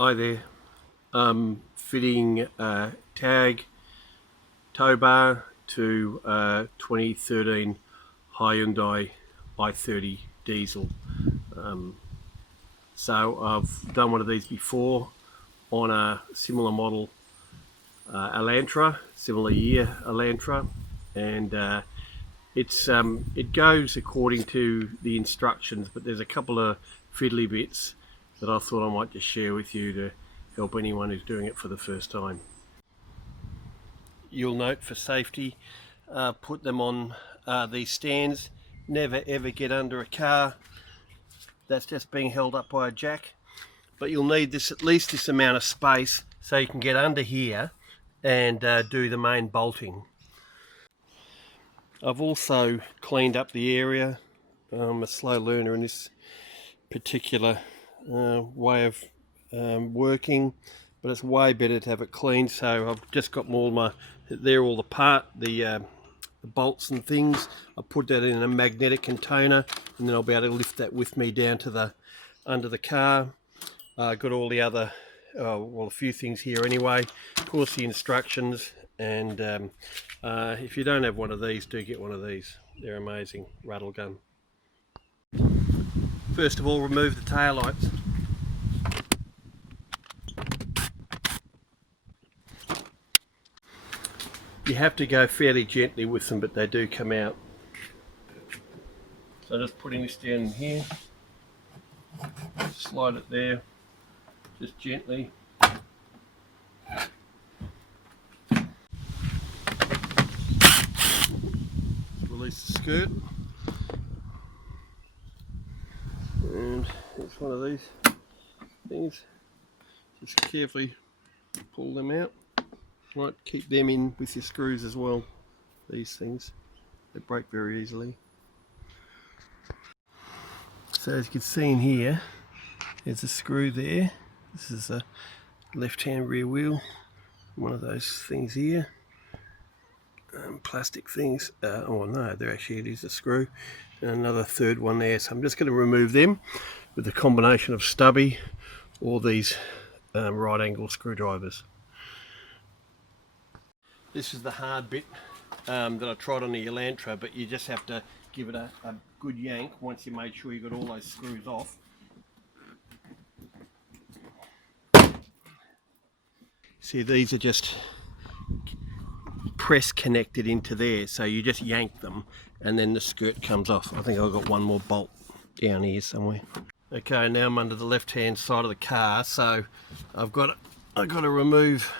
Hi there. Fitting tag tow bar to 2013 Hyundai i30 diesel. So I've done one of these before on a similar model Elantra, similar year Elantra, and it goes according to the instructions, but there's a couple of fiddly bits that I thought I might just share with you to help anyone who's doing it for the first time. You'll note for safety, put them on these stands. Never ever get under a car that's just being held up by a jack, but you'll need this, at least this amount of space, so you can get under here and do the main bolting. I've also cleaned up the area. I'm a slow learner in this particular way of working, but it's way better to have it cleaned. So I've just got all the bolts and things. I put that in a magnetic container, and then I'll be able to lift that with me down to under the car. Got all the other a few things here anyway. Of course, the instructions, and if you don't have one of these, do get one of these. They're amazing. Rattle gun. First of all, remove the tail lights. You have to go fairly gently with them, but they do come out. So just putting this down here, slide it there, just gently. Release the skirt. And it's one of these things. Just carefully pull them out. Right, keep them in with your screws as well. These things, they break very easily. So as you can see in here, there's a screw there. This is a left-hand rear wheel. One of those things here. Plastic things. Oh no, it is a screw. And another third one there. So I'm just going to remove them with a combination of stubby or these right angle screwdrivers. This is the hard bit that I tried on the Elantra, but you just have to give it a good yank once you made sure you got all those screws off. See, these are just press connected into there, so you just yank them and then the skirt comes off. I think I've got one more bolt down here somewhere. Okay, now I'm under the left hand side of the car, so I've got to remove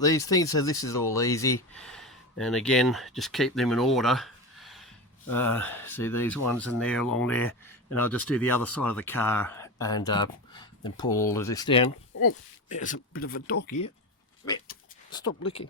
these things. So this is all easy, and again, just keep them in order. See these ones in there, along there, and I'll just do the other side of the car and then pull all of this down. Oh, there's a bit of a dog here. Stop licking.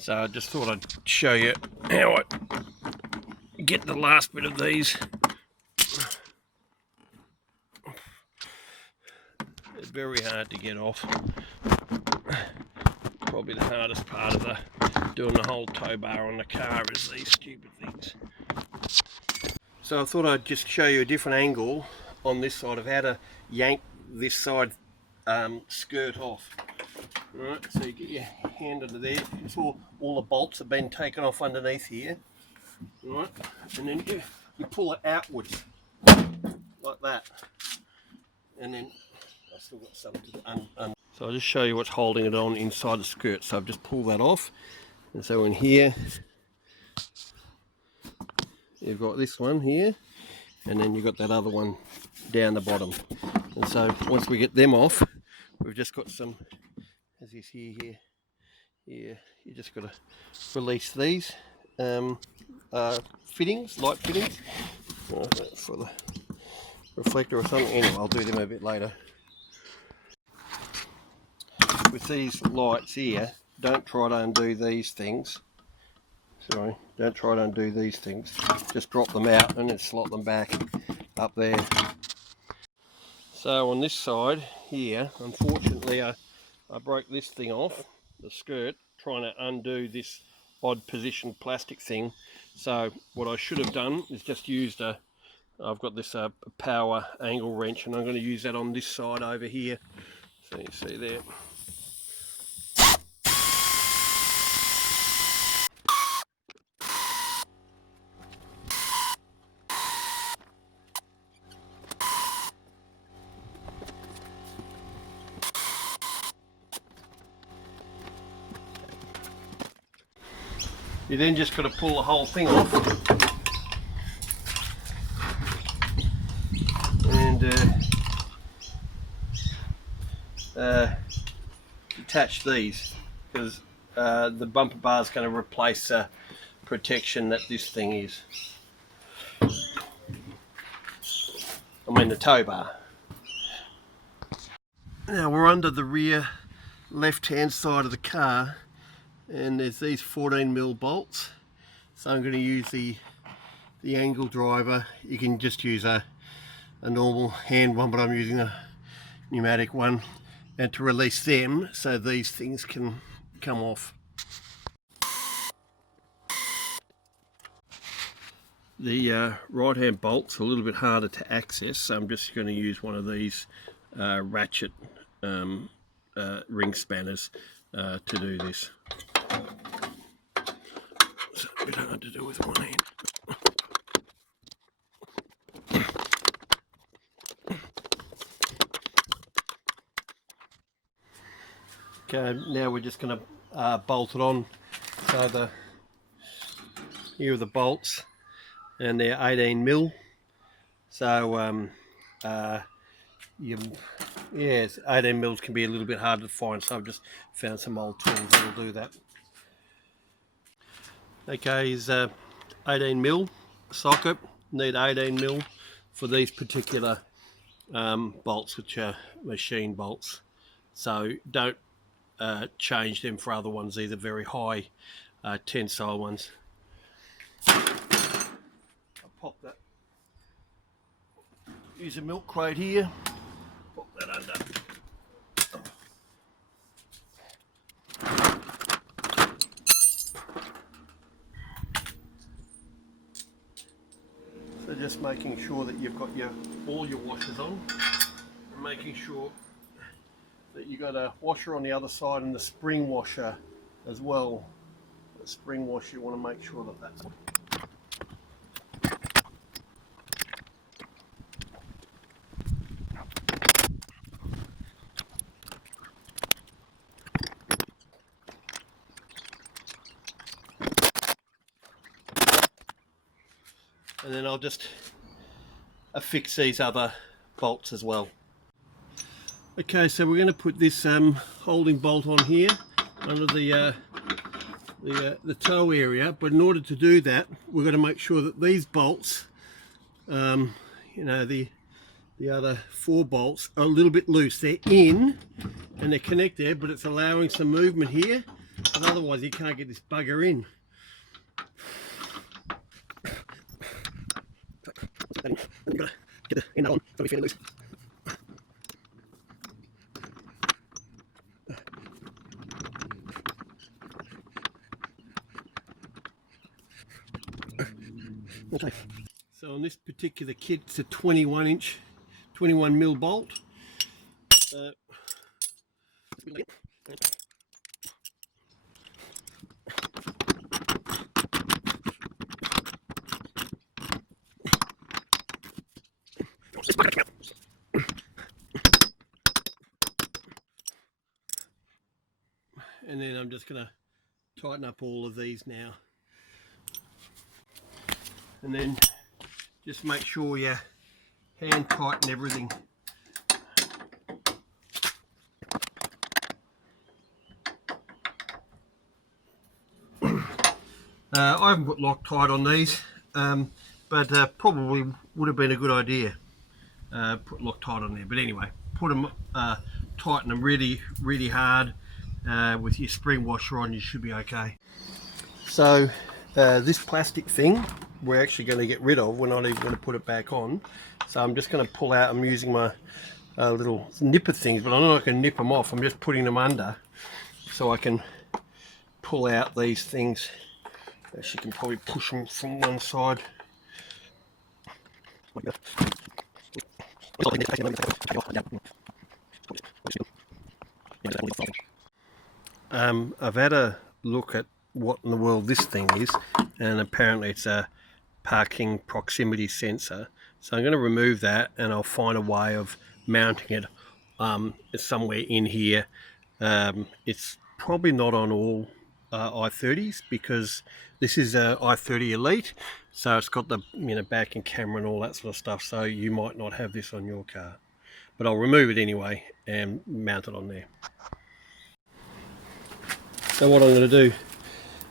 So I just thought I'd show you how I get the last bit of these. They're very hard to get off. Probably the hardest part of doing the whole tow bar on the car is these stupid things. So I thought I'd just show you a different angle on this side of how to yank this side skirt off. Right, so you get your hand under there before all the bolts have been taken off underneath here. Right, and then you pull it outwards like that, and then I've still got something to so I'll just show you what's holding it on inside the skirt. So I've just pulled that off, and so in here you've got this one here, and then you've got that other one down the bottom. And so once we get them off, we've just got some, as you see here, you just got to release these fittings, light fittings, for the reflector or something. Anyway, I'll do them a bit later. with these lights here, don't try to undo these things. Sorry, don't try to undo these things. Just drop them out and then slot them back up there. So on this side here, unfortunately I broke this thing off, the skirt, trying to undo this odd position plastic thing. So what I should have done is just used I've got this power angle wrench, and I'm going to use that on this side over here. So you see there. You then just got to pull the whole thing off and attach these, because the bumper bar is going to replace the protection that this thing is. I mean the tow bar. Now we're under the rear left hand side of the car, and there's these 14mm bolts. So I'm going to use the angle driver. You can just use a normal hand one, but I'm using a pneumatic one, and to release them so these things can come off. The right hand bolt's a little bit harder to access, so I'm just going to use one of these ratchet ring spanners to do this. It's a bit hard to do with one hand. Okay, now we're just going to bolt it on. So here are the bolts, and they're 18mm. So yes, 18mm can be a little bit hard to find, so I've just found some old tools that'll do that. Okay, is 18mm socket. Need 18mm for these particular bolts, which are machine bolts. So don't change them for other ones, either very high tensile ones. I'll pop that. Use a milk crate here. Pop that under. So just making sure that you've got all your washers on, and making sure that you've got a washer on the other side and the spring washer as well. The spring washer, you want to make sure that that's on. And then I'll just affix these other bolts as well. Okay, so we're going to put this holding bolt on here under the toe area, but in order to do that, we're going to make sure that these bolts, you know, the other 4 bolts are a little bit loose. They're in and they're connected, but it's allowing some movement here, and otherwise you can't get this bugger in. Get the end on, so we feel it loose. Okay. So on this particular kit, it's a 21mm bolt. And then I'm just going to tighten up all of these now. And then just make sure you hand tighten everything. I haven't put Loctite on these, but probably would have been a good idea. Put Loctite on there, but anyway, put them, tighten them really hard, with your spring washer on, you should be okay. So this plastic thing we're actually going to get rid of. We're not even going to put it back on. So I'm just going to pull out. I'm using my little nipper things, but I'm not going to nip them off. I'm just putting them under so I can pull out these things. Actually, can probably push them from one side. I've had a look at what in the world this thing is, and apparently it's a parking proximity sensor. So I'm going to remove that, and I'll find a way of mounting it somewhere in here. It's probably not on all i30s, because this is a i30 Elite, so it's got the backing camera and all that sort of stuff, so you might not have this on your car, but I'll remove it anyway and mount it on there. So what I'm going to do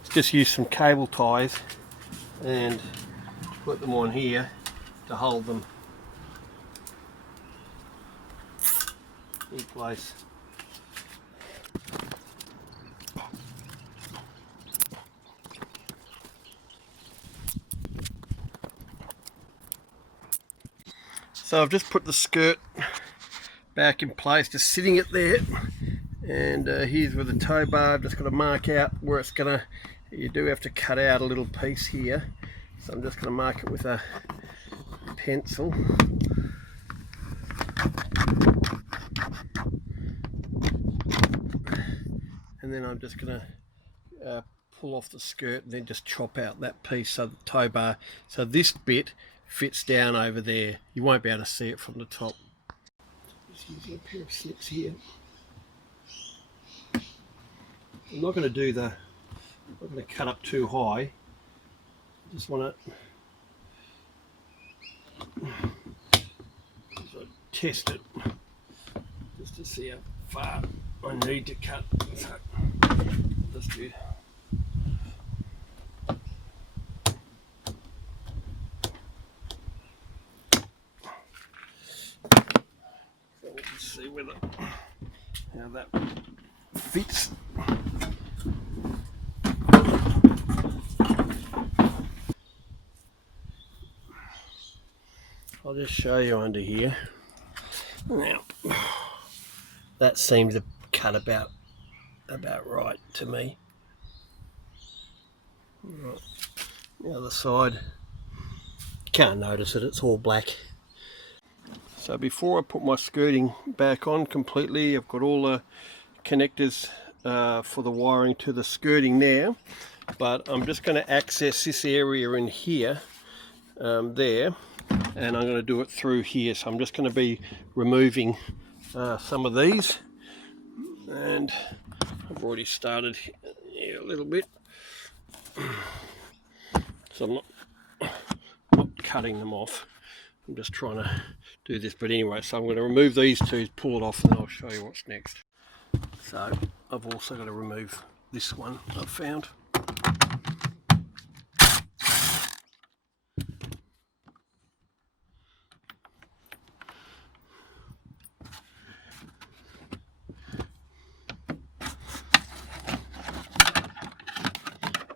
is just use some cable ties and put them on here to hold them in place. So I've just put the skirt back in place, just sitting it there, and here's with the tow bar. I've just got to mark out where it's gonna, you do have to cut out a little piece here, so I'm just going to mark it with a pencil. And then I'm just going to pull off the skirt and then just chop out that piece, so the tow bar, so this bit fits down over there. You won't be able to see it from the top. Just using a pair of snips here. I'm not going to do I'm not going to cut up too high. I just want to test it just to see how far I need to cut. So let's do. So let's see how that fits. I'll just show you under here. Now, that seems to cut about right to me. Right. The other side, you can't notice it, it's all black. So before I put my skirting back on completely, I've got all the connectors for the wiring to the skirting there, but I'm just going to access this area in here, there, and I'm going to do it through here. So I'm just going to be removing some of these, and I've already started here a little bit, so I'm not cutting them off. I'm just trying to do this, but anyway, so I'm going to remove these two, pull it off, and I'll show you what's next. So I've also got to remove this one I've found.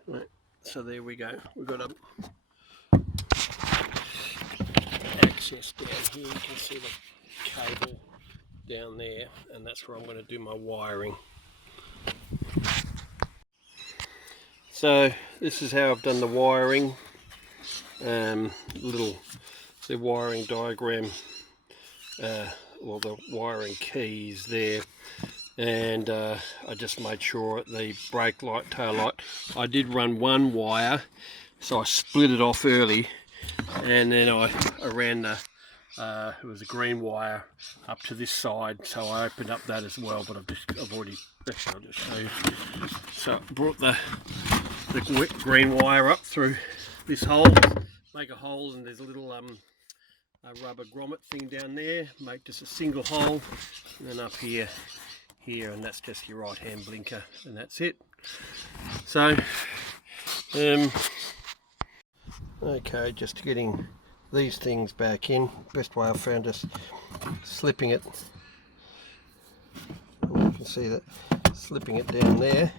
Right, so there we go. We've got a access down here. You can see the cable down there, and that's where I'm going to do my wiring. So this is how I've done the wiring. The wiring diagram, well, the wiring keys there, and I just made sure the brake light, tail light, I did run one wire, so I split it off early, and then I ran the it was a green wire up to this side, so I opened up that as well, but I've already, actually I'll just show you. So I brought the green wire up through this hole, make a hole, and there's a little a rubber grommet thing down there, make just a single hole, and then up here, and that's just your right hand blinker, and that's it. So okay, just getting these things back in. Best way I've found, just slipping it. You can see that slipping it down there.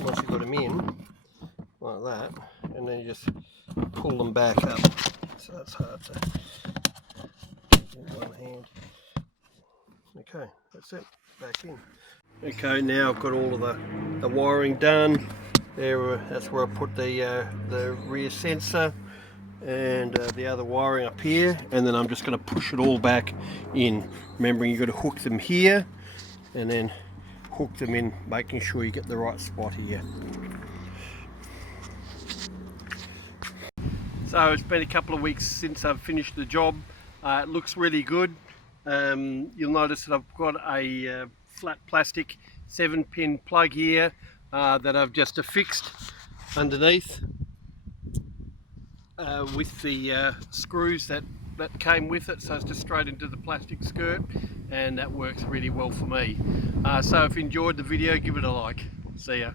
Once you've got them in, like that, and then you just pull them back up. So that's hard to do in one hand. Okay, that's it, back in. Okay, now I've got all of the wiring done. There, that's where I put the rear sensor and the other wiring up here, and then I'm just going to push it all back in. Remembering you've got to hook them here and then hook them in, making sure you get the right spot here. So it's been a couple of weeks since I've finished the job. It looks really good. You'll notice that I've got a flat plastic 7-pin plug here that I've just affixed underneath with the screws that came with it, so it's just straight into the plastic skirt, and that works really well for me. So if you enjoyed the video, give it a like. See ya.